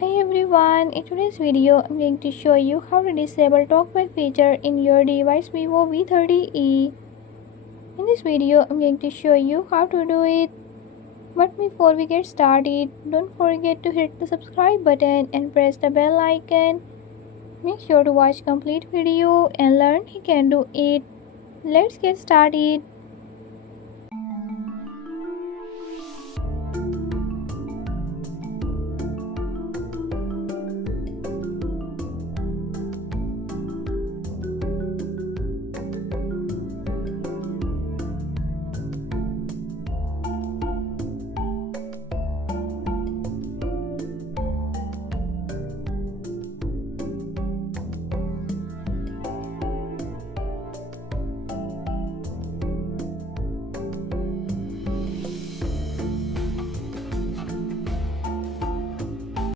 Hi everyone, in today's video I'm going to show you how to disable Talkback feature in your device Vivo V30e. In this video I'm going to show you how to do it. But before we get started, don't forget to hit the subscribe button and press the bell icon. Make sure to watch complete video and learn you can do it. Let's get started.